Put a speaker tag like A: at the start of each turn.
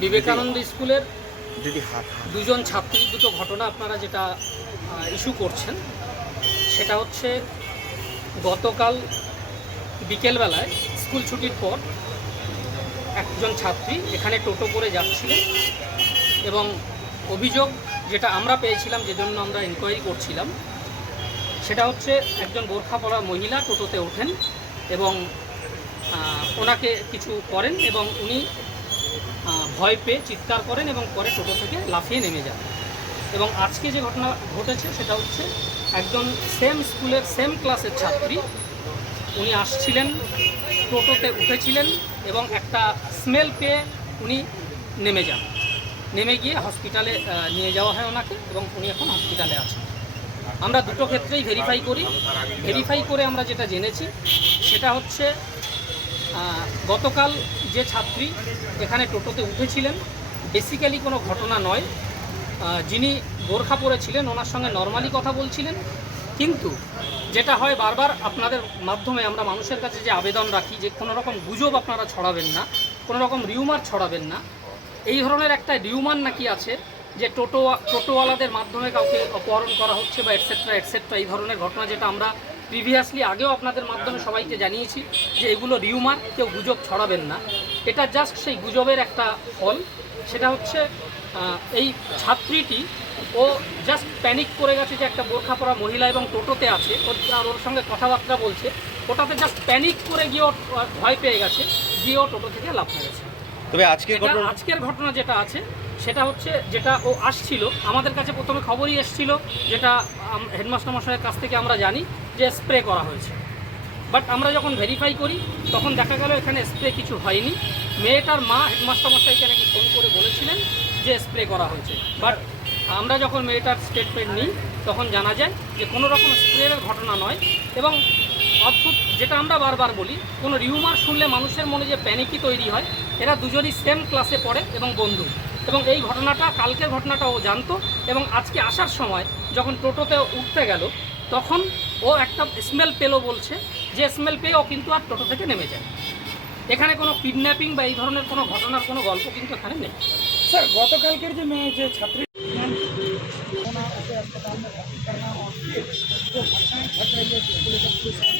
A: বিবেকানন্দ স্কুলের দুজন ছাত্রীর দুটো ঘটনা আপনারা যেটা ইস্যু করছেন সেটা হচ্ছে গতকাল বিকেলবেলায় স্কুল ছুটির পর একজন ছাত্রী এখানে টোটো করে যাচ্ছিলেন এবং অভিযোগ যেটা আমরা পেয়েছিলাম যে জন্য আমরা ইনকোয়ারি করছিলাম সেটা হচ্ছে একজন বোরখা পরা মহিলা টোটোতে ওঠেন এবং ওনাকে কিছু করেন এবং উনি ভয় পেয়ে চিৎকার করেন এবং পরে টোটো থেকে লাফিয়ে নেমে যান। এবং আজকে যে ঘটনা ঘটেছে সেটা হচ্ছে একজন সেম স্কুলের সেম ক্লাসের ছাত্রী। উনি আসছিলেন, টোটোতে উঠেছিলেন এবং একটা স্মেল পেয়ে উনি নেমে যান। নেমে গিয়ে হসপিটালে নিয়ে যাওয়া হয় ওনাকে এবং উনি এখন হসপিটালে আছেন। আমরা দুটো ক্ষেত্রেই ভেরিফাই করি। ভেরিফাই করে আমরা যেটা জেনেছি, সেটা হচ্ছে গতকাল যে ছাত্রী এখানে টোটোতে উঠেছিলেন বেসিক্যালি কোনো ঘটনা নয়। যিনি বোরখা পরেছিলেন ওনার সঙ্গে নর্মালি কথা বলছিলেন। কিন্তু যেটা হয় বারবার আপনাদের মাধ্যমে আমরা মানুষের কাছে যে আবেদন রাখি, যে কোনো রকম গুজব আপনারা ছড়াবেন না, কোনো রকম রিউমার ছড়াবেন না। এই ধরনের একটা রিউমার নাকি আছে যে টোটো, টোটোওয়ালাদের মাধ্যমে কাউকে অপহরণ করা হচ্ছে বা এটসেট্রা এটসেট্রা এই ধরনের ঘটনা যেটা আমরা প্রিভিয়াসলি আগেও আপনাদের মাধ্যমে সবাইকে জানিয়েছি যে এগুলো রিউমার কেউ গুজব ছড়াবেন না। এটা জাস্ট সেই গুজবের একটা ফল। সেটা হচ্ছে এই ছাত্রীটি ও জাস্ট প্যানিক করে গেছে যে একটা বোরখা পরা মহিলা এবং টোটোতে আছে। ওর আর ওর সঙ্গে কথাবার্তা বলছে। ওটাতে জাস্ট প্যানিক করে গিয়ে ভয় পেয়ে গেছে। গিয়ে ও টোটো থেকে লাভ মেরেছে।
B: তবে আজকের
A: আজকের ঘটনা যেটা আছে সেটা হচ্ছে যেটা ও আসছিল, আমাদের কাছে প্রথমে খবরই এসেছিল, যেটা হেডমাস্টার মশাইয়ের কাছ থেকে আমরা জানি যে স্প্রে করা হয়েছে। বাট আমরা যখন ভেরিফাই করি, তখন দেখা গেল এখানে স্প্রে কিছু হয়নি। মেয়েটার মা হেডমাস্টার মশাইকে নাকি ফোন করে বলেছিলেন যে স্প্রে করা হয়েছে। বাট আমরা যখন মেয়েটার স্টেটমেন্ট নিই, তখন জানা যায় যে কোনো রকম স্প্রের ঘটনা নয় এবং অদ্ভুত যেটা আমরা বারবার বলি, কোনো রিউমার শুনলে মানুষের মনে যে প্যানিকই তৈরি হয়, এরা দুজনই সেম ক্লাসে পড়ে এবং বন্ধু। এবং এই ঘটনাটা কালকের ঘটনাটা ও জানতো এবং আজকে আসার সময় যখন টোটোতে উঠতে গেল তখন ও একটা স্মেল পেলো বলছে যে স্মেল পেয়ে ও কিন্তু আর টোটো থেকে নেমে যায় এখানে কোনো কিডন্যাপিং বা এই ধরনের কোনো ঘটনার কোনো গল্প কিন্তু এখানে নেই
C: স্যার গতকালকের যে মেয়ে যে ছাত্রী होना उसे अस्पताल में भर्ती करना और जो घटनाएं घट रही है स्कूल सब कुछ